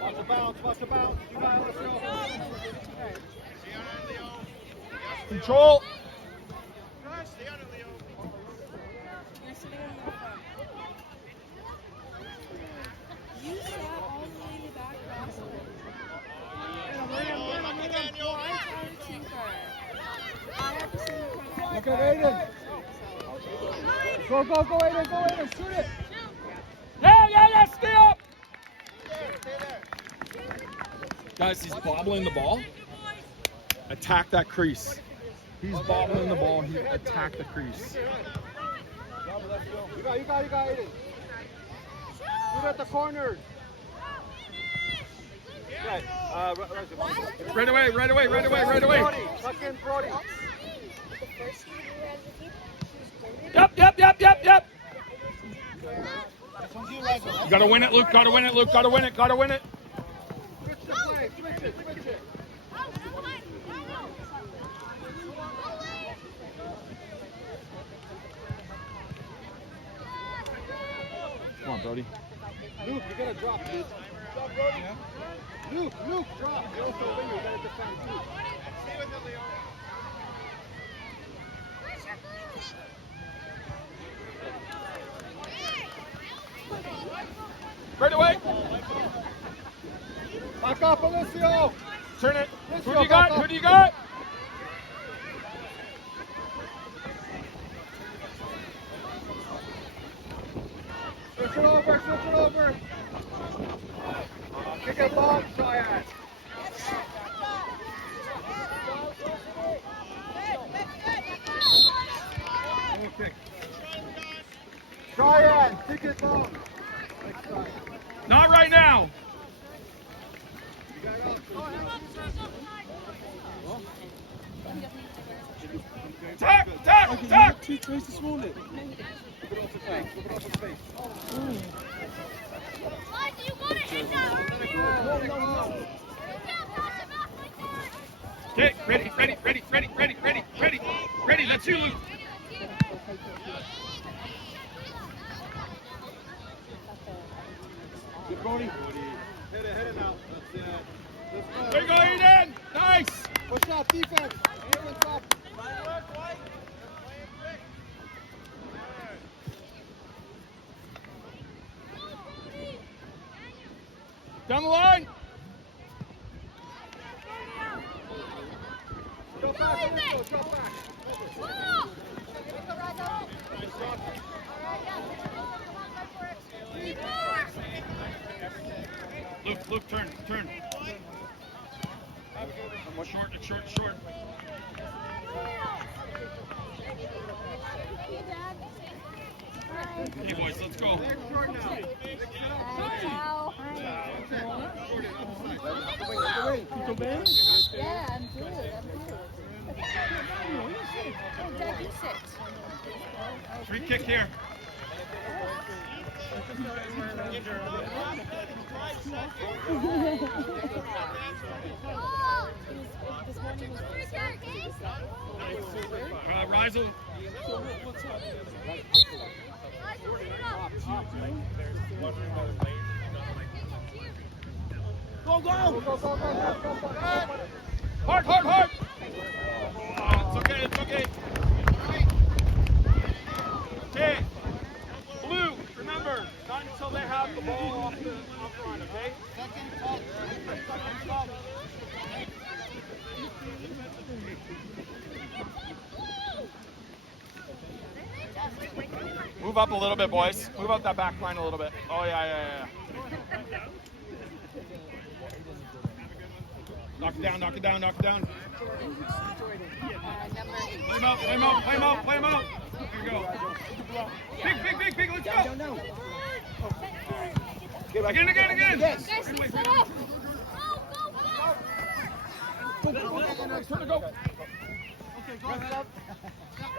Watch the bounce, watch the bounce. You got it, Control. You sat all the way in the back crossing. Look at Aiden. Go, Aiden, shoot it. Yeah, stay up. Guys, he's bobbling the ball. Attack that crease. He's bobbling the ball. He attack the crease. You got Aiden. Shoot at the corners. Okay, Right away. Tuck in, Brody. Yep. You gotta win it, Luke. Gotta win it. Switch it. Come on, Brody. Luke, you gotta drop, Luke. Drop, Brody. Yeah. Luke, drop. You also win, you gotta defend too. Right away. Back up, Alicio. Turn it. Alicio, Who do you got? Switch it over. Kick it long, Cheyenne. Okay. Cheyenne, kick it long. Not right now. Attack. Two tries this morning. Okay, ready. That's you, Luke. Good, Brody. Hit it now. That's it. Let's go. There you go, Eden. Nice. Push up, defense. Aiden's up. Down the line. Drop back, drop back. Luke, turn. Short. Okay, boys, let's go. Yeah, I'm good. Free kick here. Rizel. Go. Hard. It's okay. Okay. Blue, remember, not until they have the ball off front, okay? Move up a little bit, boys. Move up that back line a little bit. Oh, yeah. Knock it down. Play him out. There you go. Big, let's go. Again. Guys, set up. Turn to go. Okay, go ahead.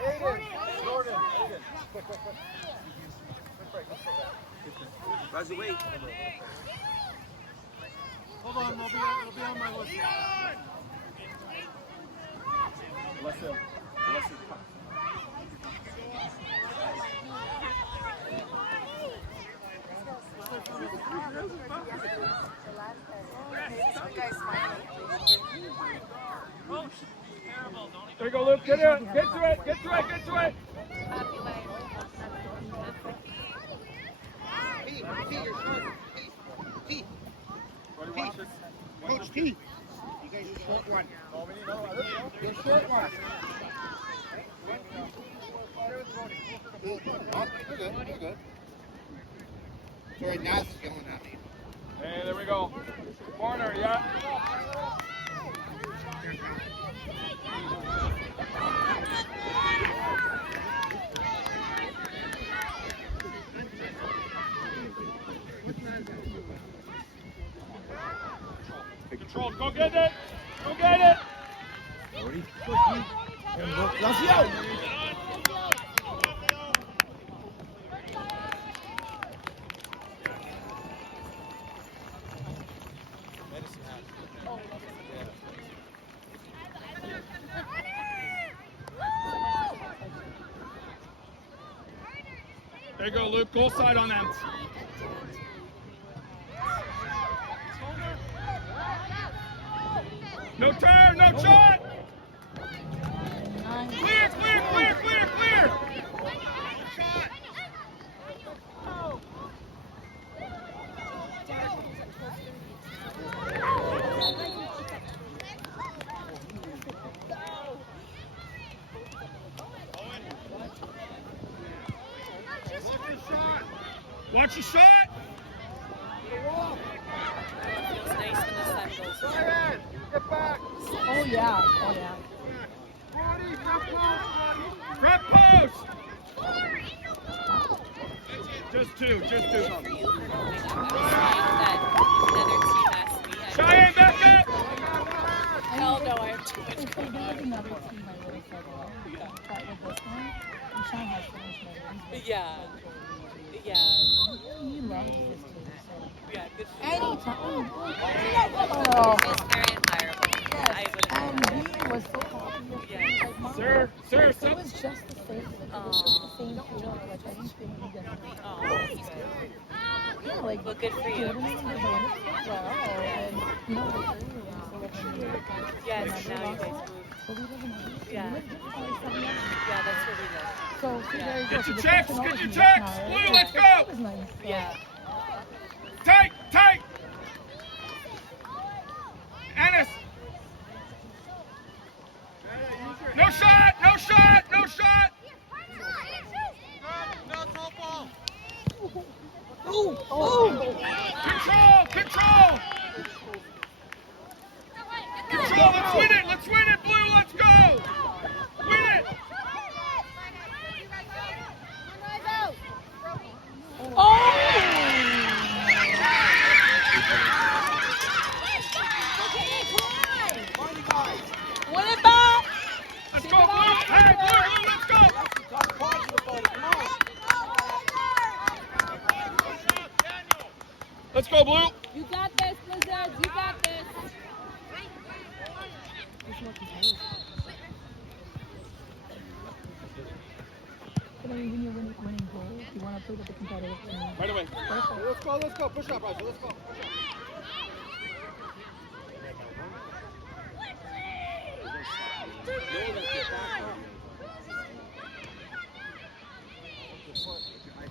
Aiden, Jordan. Quick. Raza, wait. Hold on, it'll be on my list. Bless him. There you go, Luke. Get to it. Get to it. Get to it. Get to it. T, you're short. T. Coach T. You guys are short one. You're short one. Oh, you're good. You're good. Sorry, Nas is yelling at me. Hey, there we go. Corner, yeah. Control. Go get it. Go get it. Let's go. There you go, Luke. Goal side on them. No turn, no shot. Clear, clear, clear, clear, clear. Watch your shot. Feels nice when the sun goes down. Ryan, get back. Oh yeah, oh yeah. Front post. Just two, just two. Good for you for knowing that another team asked me. Cheyenne, back up. Hell no, I have too much If going we on. did another team, I would have said well. But with this one, and Sean has so much money. Yeah. Yeah. He loves this team. So Yeah, good for you. anytime. Oh. It's very admirable. I would have And he was so happy with Yeah. me. Like, Mom, Sir, it sir. was just the same. Like, it was just the same feel. Like, I didn't feel any different. Oh, that's good. Yeah, like, Well, good for you. Jordan and the bonus did well. And, you know, like, earlier, so like, Yes, and now you guys move. but we live in a Yeah. we live probably 7 years. Yeah, that's where we live. So, see, there you go. Get So your the checks, person get always your meets checks. now, Blue, right? let's So go. that was nice. So, Yeah. Tight, tight. Ennis. No shot, no shot, no shot. Control, control. Control, let's win it, Blue, let's go. Win it. Win it back! Let's go, Blue. Hey, Blue, let's go. Let's go, Blue. You got this, Blizzards. You got this. but I mean, when you're winning goals, you want to play with the competitive team. Right away. Perfect. Let's go. Push up, Roger. Let's go. Push up.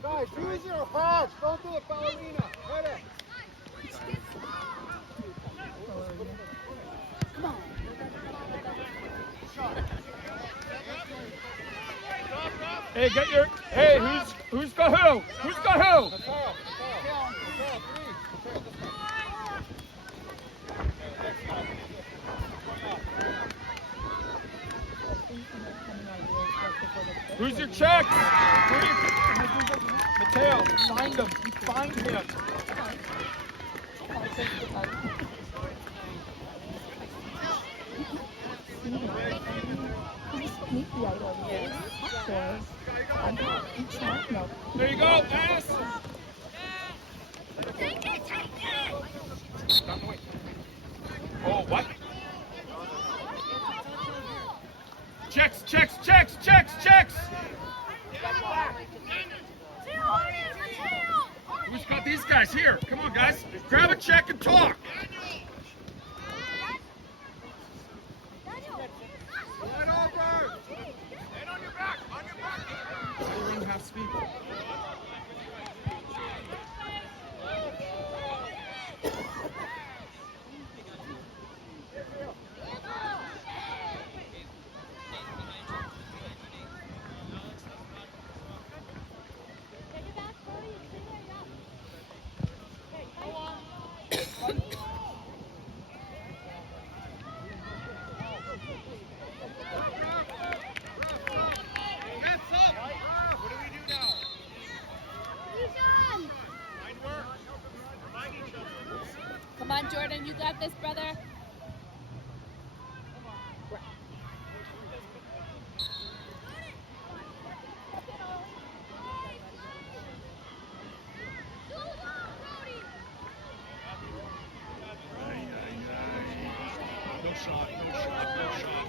Guys, use your hearts. Don't do the ballerina. Right up. Hey, get your. Hey, who's got who? Who's got who? Who's your check? Mateo, find him. Find him. There you go, pass. Oh, what? Checks, checks, checks, checks, checks. Who's got these guys? guys, here. Come on, guys. Grab a check and talk. Half speed. Come on, Jordan, you got this, brother. No shot, no shot, no shot.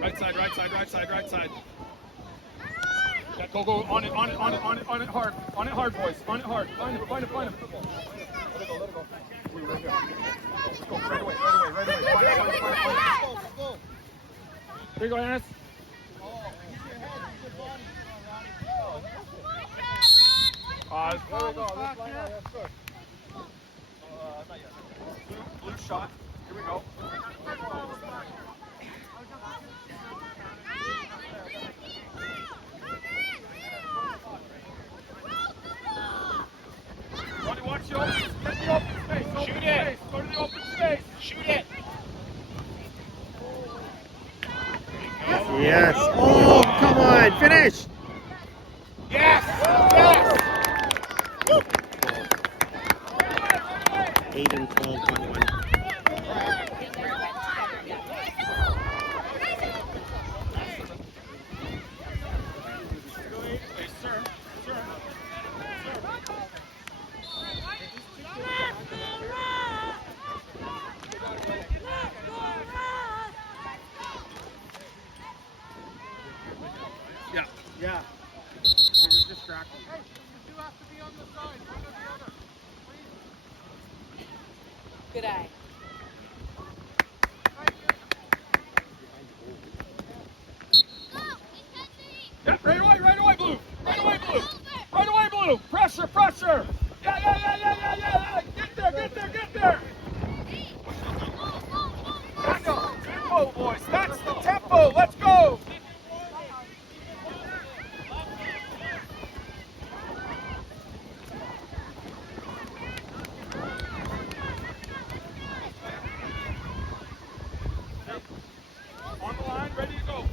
Right side, right side, right side, right side. Yeah, go, go, on it, on it, on it, on it, on it hard. On it hard, boys. On it hard. Find it, find it, find it. Let it go, let it go. Right here. Let's go, right away, right away, right away. Find it, find it, find it, find it. There you go, Annis. There we go. Blue shot. Here we go. Watch the open, get the open space. Open Shoot space. It. Go to the open space. Shoot it. Yes. Oh, come on. Finish. Yes. Yes. 8 and 12, 1-1. Yeah. Yeah. They're just distracting. Hey, you do have to be on the side, one or the other. Good eye. Yeah, right away, blue. Right away, blue. Right away, blue. Pressure, pressure. Yeah. Get there, get there, get there. Let's go. Tempo, boys. That's the tempo. Let's go. On the line, ready to go.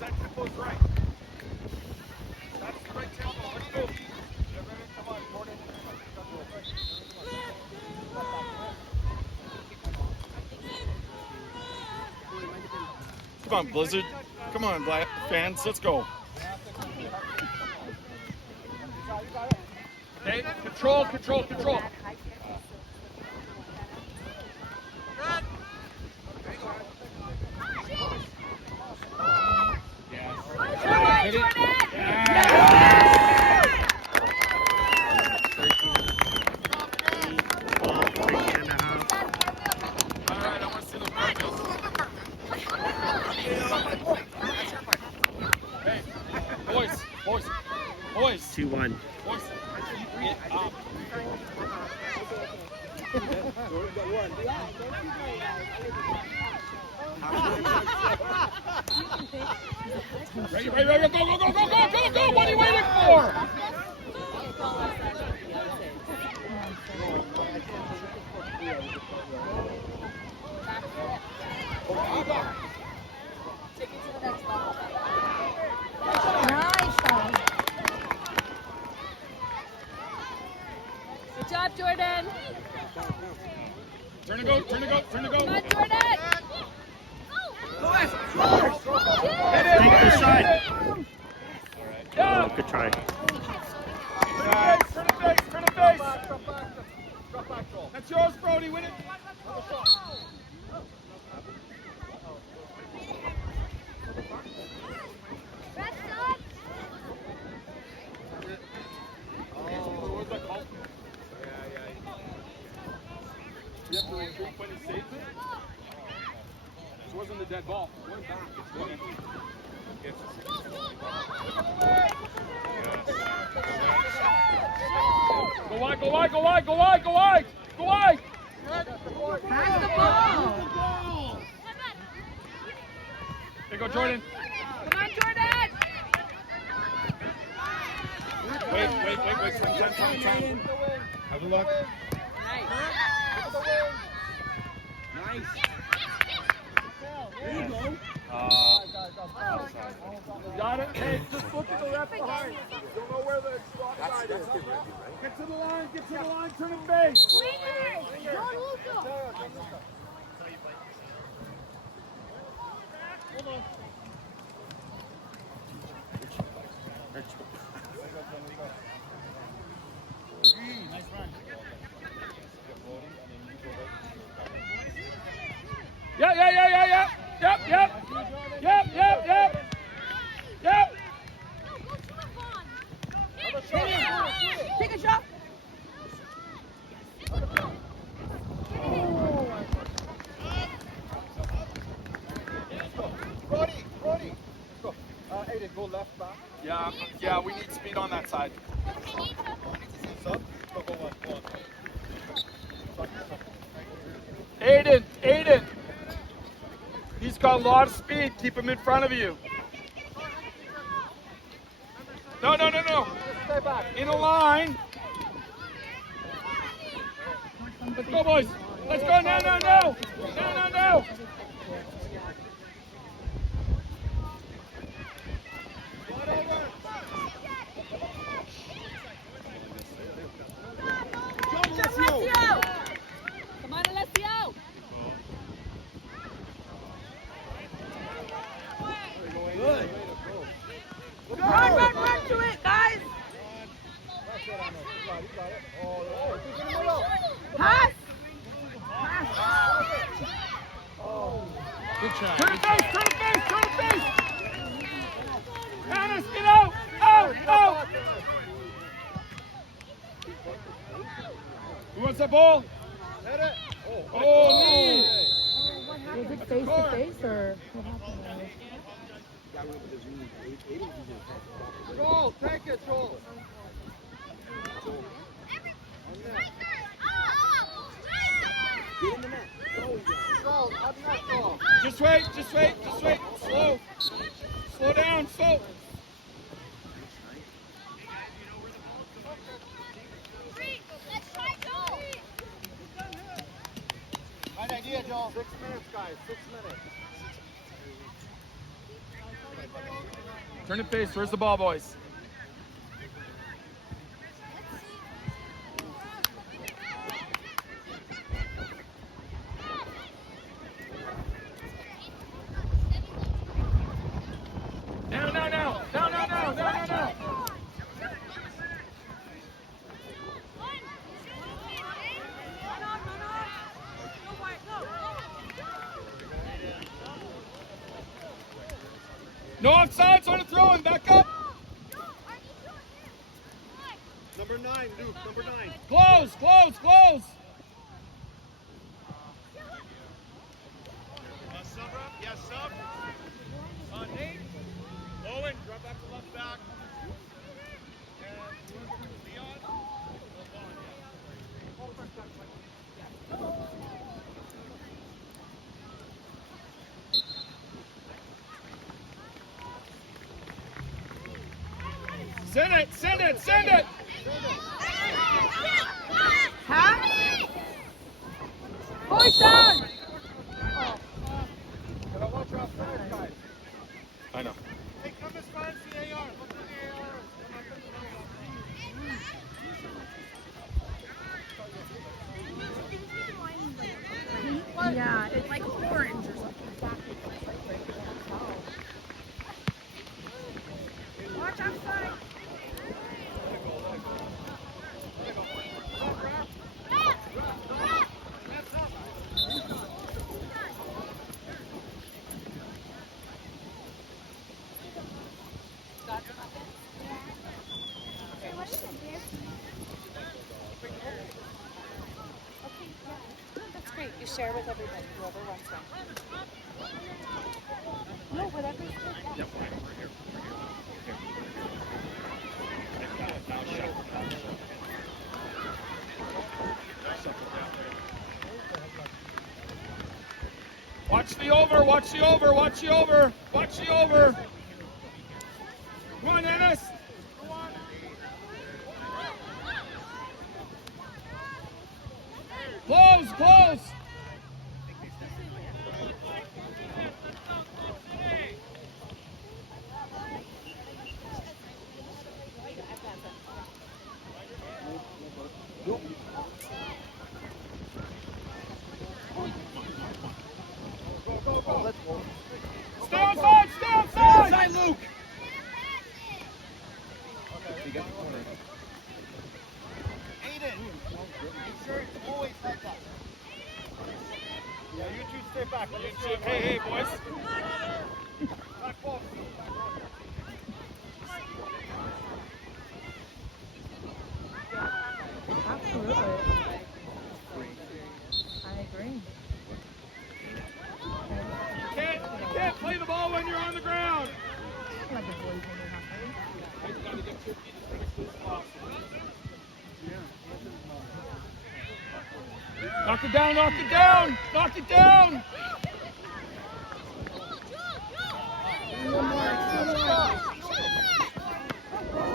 That tempo's right. That's the right tempo. Let's go. Come on, Jordan. Come on, Blizzard. Come on, Black fans. Let's go. Okay, control, control, control. Hit it. Hey, boys. 2-1. Boys. Ready, go. What are you waiting for? Take it to the next level. Nice shot. Good job, Jordan. Turn to go. Come on, Jordan. Take the shot. Yeah. Oh, good try. Turn the base. face. Drop back, Joel. That's yours, Brody. Win it. What's that called? You have to retreat when he saves it? It wasn't a dead ball. It went back. It's going empty. Go wide, go wide, go wide, go wide, go wide, go wide. Pass the ball. There you go, Jordan. Come on, Jordan! Wait. Time. Have a look. Nice. There you go. Got it. Hey, just look at the left behind. Don't know where the strong side is. Get to the line, turn it base. Yeah. Yep. Take a shot. Brody. Let's go. Aiden, go left back. Yeah, we need speed on that side. Sub. Go one. Aiden. He's got a lot of speed. Keep him in front of you. No. Stay back. In a line. Let's go, boys. Let's go. No. Come on, Alessio! Good. Run to it, guys. Pass. Good try. Turn it face. Hannes, get out. Who wants that ball? Hit it. Oh, knee. Was it face to face or what happened? Joel, take it, Joel. Get in the net. Joel, up net, Joel. Just wait. Slow down. Right idea, Joel. 6 minutes, guys. 6 minutes. Turn it face. Where's the ball, boys? No. No offsides on a throw and back up. Number 9, Luke. Number 9. Close. Sub up. Yes, sub. Nate. Owen, drop back to left back. And Leon. Send it. Pass. Push down. Gotta watch our sides, guys. I know. Hey, come as far as the AR. Look at the AR. Yeah, it's like orange or something. Watch outside. You share with everybody, whoever wants one. No, whatever. Yeah, fine. We're here. We're here. Now shuffle down. Shuffle down. Watch the over, watch the over, watch the over, watch the over. Come on, Ennis. Close, close. Stay outside, stay outside. Inside, Luke. Aiden, make sure it's always like that. Yeah, you two stay back. Hey, hey, boys. Back off. Absolutely. I agree. You can't play the ball when you're on the ground. I like the boys when they're not playing. Knock it down, knock it down, knock it down.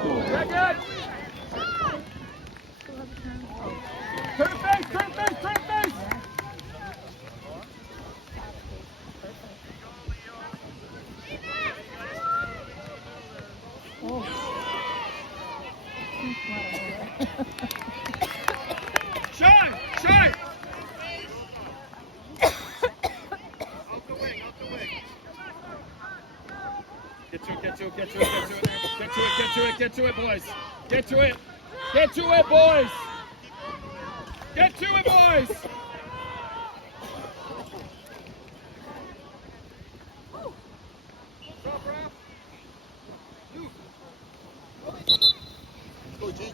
Good, good. Turn the face, turn the face, turn the face. Oh. Shine, shine. Out the wing, out the wing. Get to it, get to it, get to it, get to it. Get to it, get to it, get to it, boys. Get to it. Get to it, boys. Get to it, boys. Drop, Raph. Luke. Go, Gigi.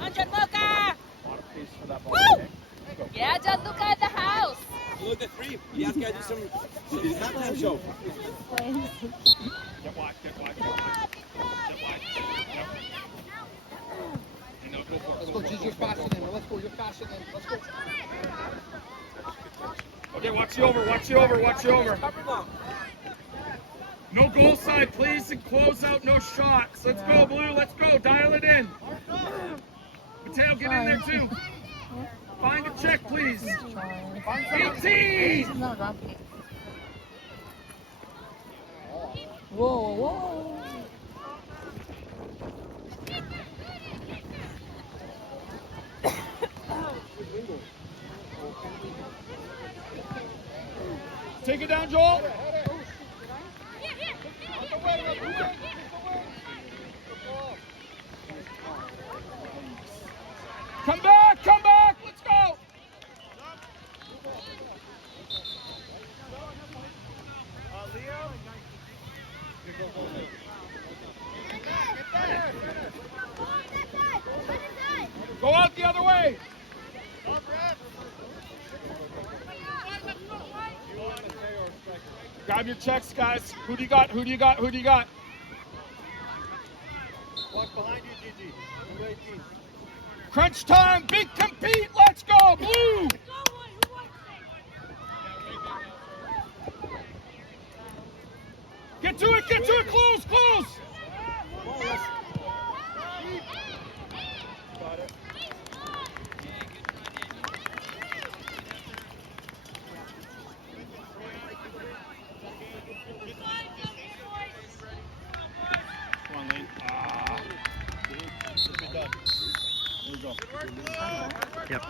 On Gianluca! A lot of pace for that ball, Woo! okay? Let's go. Yeah, Gianluca in the house. Look at 3. You guys gotta do some halftime show. Get wide, get wide, get wide. Get wide. Yep. And now go for it. Let's go, Gigi. You're faster than him. Let's go. You're faster than him. Let's go. Okay, watch the over, watch the over, watch the over. No goal side, please, and close out, no shots. Let's go, Blue, let's go, dial it in. Mateo, get in there too. Find a check, please. 18! No, drop it. Whoa, whoa. Take it down, Joel. Come back, let's go. Go out the other way. Grab your checks, guys. Who do you got? Who do you got? Who do you got? Walk behind you, Gigi. Number 18. Crunch time, big compete. Let's go, Blue. Get to it, close, close. Got it. Come on, Lane. Ah. Good done. There we go. Yep.